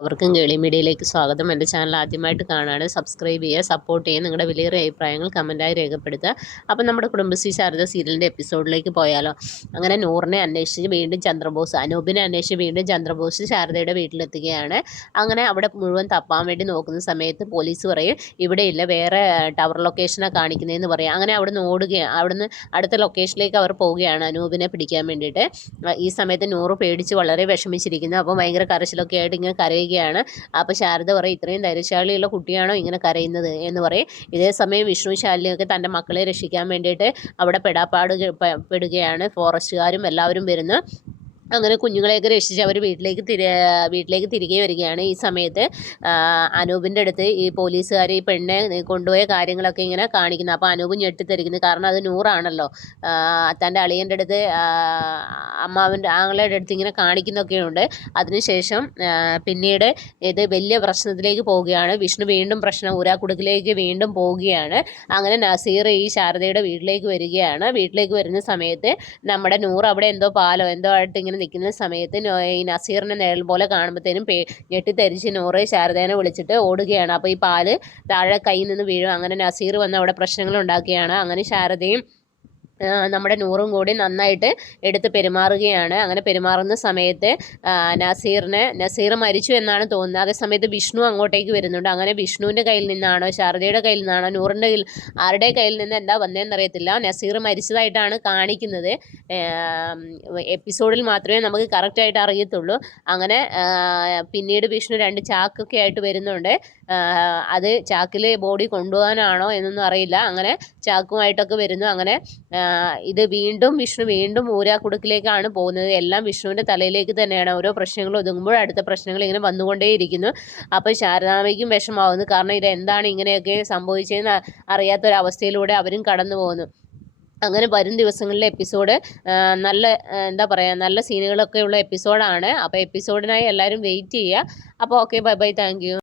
അവർക്കും കേളി മീഡിയയിലേക്ക് സ്വാഗതം. എൻ്റെ ചാനൽ ആദ്യമായിട്ട് കാണുകയാണ്, സബ്സ്ക്രൈബ് ചെയ്യുക, സപ്പോർട്ട് ചെയ്യുക, നിങ്ങളുടെ വിലയേറിയ അഭിപ്രായങ്ങൾ കമൻറ്റായി രേഖപ്പെടുത്തുക. അപ്പം നമ്മുടെ കുടുംബശ്രീ ശാരദ സീരിയലിൻ്റെ എപ്പിസോഡിലേക്ക് പോയാലോ. അങ്ങനെ നൂറിനെ അന്വേഷിച്ച് വീണ്ടും ചന്ദ്രബോസ്, അനൂപിനെ അന്വേഷിച്ച് വീണ്ടും ചന്ദ്രബോസ് ശാരദയുടെ വീട്ടിലെത്തുകയാണ്. അങ്ങനെ അവിടെ മുഴുവൻ തപ്പാൻ വേണ്ടി നോക്കുന്ന സമയത്ത് പോലീസ് പറയും ഇവിടെ ഇല്ല, വേറെ ടവർ ലൊക്കേഷനാണ് കാണിക്കുന്നതെന്ന് പറയും. അങ്ങനെ അവിടുന്ന് ഓടുകയാണ്, അവിടുന്ന് അടുത്ത ലൊക്കേഷനിലേക്ക് അവർ പോവുകയാണ് അനൂപിനെ പിടിക്കാൻ വേണ്ടിയിട്ട്. ഈ സമയത്ത് നൂറ് പേടിച്ച് വളരെ വിഷമിച്ചിരിക്കുന്നു. അപ്പോൾ ഭയങ്കര കരച്ചിലൊക്കെ ആയിട്ട് ഇങ്ങനെ കരയുകയാണ്. അപ്പോൾ ശാരദ പറയും ഇത്രയും ധൈര്യശാലിയുള്ള കുട്ടിയാണോ ഇങ്ങനെ കരയുന്നത് എന്ന് പറയും. ഇതേ സമയം വിഷ്ണു ശാലിനിയൊക്കെ തൻ്റെ മക്കളെ രക്ഷിക്കാൻ വേണ്ടിയിട്ട് അവിടെ പെടുകയാണ്. ഫോറസ്റ്റുകാരും എല്ലാവരും വരുന്നു. അങ്ങനെ കുഞ്ഞുങ്ങളെയൊക്കെ രക്ഷിച്ച് അവർ വീട്ടിലേക്ക് തിരികെ വരികയാണ്. ഈ സമയത്ത് അനൂപിൻ്റെ അടുത്ത് ഈ പോലീസുകാർ ഈ പെണ്ണെ കൊണ്ടുപോയ കാര്യങ്ങളൊക്കെ ഇങ്ങനെ കാണിക്കുന്നു. അപ്പോൾ അനൂപ് ഞെട്ടിത്തെറിക്കുന്നു, കാരണം അത് നൂറാണല്ലോ. തൻ്റെ അളിയൻ്റെ അടുത്ത് അമ്മാവൻ്റെ ആങ്ങളുടെ അടുത്ത് ഇങ്ങനെ കാണിക്കുന്നൊക്കെയുണ്ട്. അതിനുശേഷം പിന്നീട് ഇത് വലിയ പ്രശ്നത്തിലേക്ക് പോവുകയാണ്. വിഷ്ണു വീണ്ടും ഊരാക്കുടുക്കിലേക്ക് വീണ്ടും പോവുകയാണ്. അങ്ങനെ നസീർ ഈ ശാരദയുടെ വീട്ടിലേക്ക് വരികയാണ്. വീട്ടിലേക്ക് വരുന്ന സമയത്ത് നമ്മുടെ നൂറ് അവിടെ എന്തോ പാലോ എന്തോ ആയിട്ട് ഇങ്ങനെ നിൽക്കുന്ന സമയത്ത് ഈ നസീറിനെ നിഴൽ പോലെ കാണുമ്പോഴത്തേനും ഞെട്ടിത്തെറിച്ച് നൂറ് ശാരദേനെ വിളിച്ചിട്ട് ഓടുകയാണ്. അപ്പോൾ ഈ പാല് താഴെ കയ്യിൽ നിന്ന് വീഴും. അങ്ങനെ നസീർ വന്ന് അവിടെ പ്രശ്നങ്ങൾ ഉണ്ടാക്കുകയാണ്. അങ്ങനെ ശാരദയും നമ്മുടെ നൂറും കൂടി നന്നായിട്ട് എടുത്ത് പെരുമാറുകയാണ്. അങ്ങനെ പെരുമാറുന്ന സമയത്ത് നസീർ മരിച്ചു എന്നാണ് തോന്നുന്നത്. അതേ സമയത്ത് വിഷ്ണു അങ്ങോട്ടേക്ക് വരുന്നുണ്ട്. അങ്ങനെ വിഷ്ണുവിൻ്റെ കയ്യിൽ നിന്നാണോ ശാരദയുടെ കയ്യിൽ നിന്നാണോ നൂറിൻ്റെ കയ്യിൽ ആരുടെ കയ്യിൽ നിന്ന് എന്താ വന്നതെന്ന് അറിയത്തില്ല. നസീർ മരിച്ചതായിട്ടാണ് കാണിക്കുന്നത്. എപ്പിസോഡിൽ മാത്രമേ നമുക്ക് കറക്റ്റായിട്ട് അറിയത്തുള്ളൂ. അങ്ങനെ പിന്നീട് വിഷ്ണു 2 ചാക്കൊക്കെ ആയിട്ട് വരുന്നുണ്ട്. അത് ചാക്കിൽ ബോഡി കൊണ്ടുപോകാനാണോ എന്നൊന്നും അറിയില്ല. അങ്ങനെ ചാക്കുമായിട്ടൊക്കെ വരുന്നു. അങ്ങനെ ഇത് വിഷ്ണു വീണ്ടും ഊരാക്കുടുക്കിലേക്കാണ് പോകുന്നത്. എല്ലാം വിഷ്ണുവിൻ്റെ തലയിലേക്ക് തന്നെയാണ്. ഓരോ പ്രശ്നങ്ങൾ ഒതുങ്ങുമ്പോൾ അടുത്ത പ്രശ്നങ്ങൾ ഇങ്ങനെ വന്നുകൊണ്ടേയിരിക്കുന്നു. അപ്പോൾ ശാരദാമ്മയ്ക്കും വിഷമാവുന്നു, കാരണം ഇത് എന്താണ് ഇങ്ങനെയൊക്കെ സംഭവിച്ചതെന്ന് അറിയാത്തൊരവസ്ഥയിലൂടെ അവരും കടന്നു പോകുന്നു. അങ്ങനെ വരും ദിവസങ്ങളിലെ എപ്പിസോഡ് നല്ല എന്താ പറയുക, നല്ല സീനുകളൊക്കെ ഉള്ള എപ്പിസോഡാണ്. അപ്പോൾ എപ്പിസോഡിനായി എല്ലാവരും വെയിറ്റ് ചെയ്യുക. അപ്പോൾ okay, bye bye, thank you.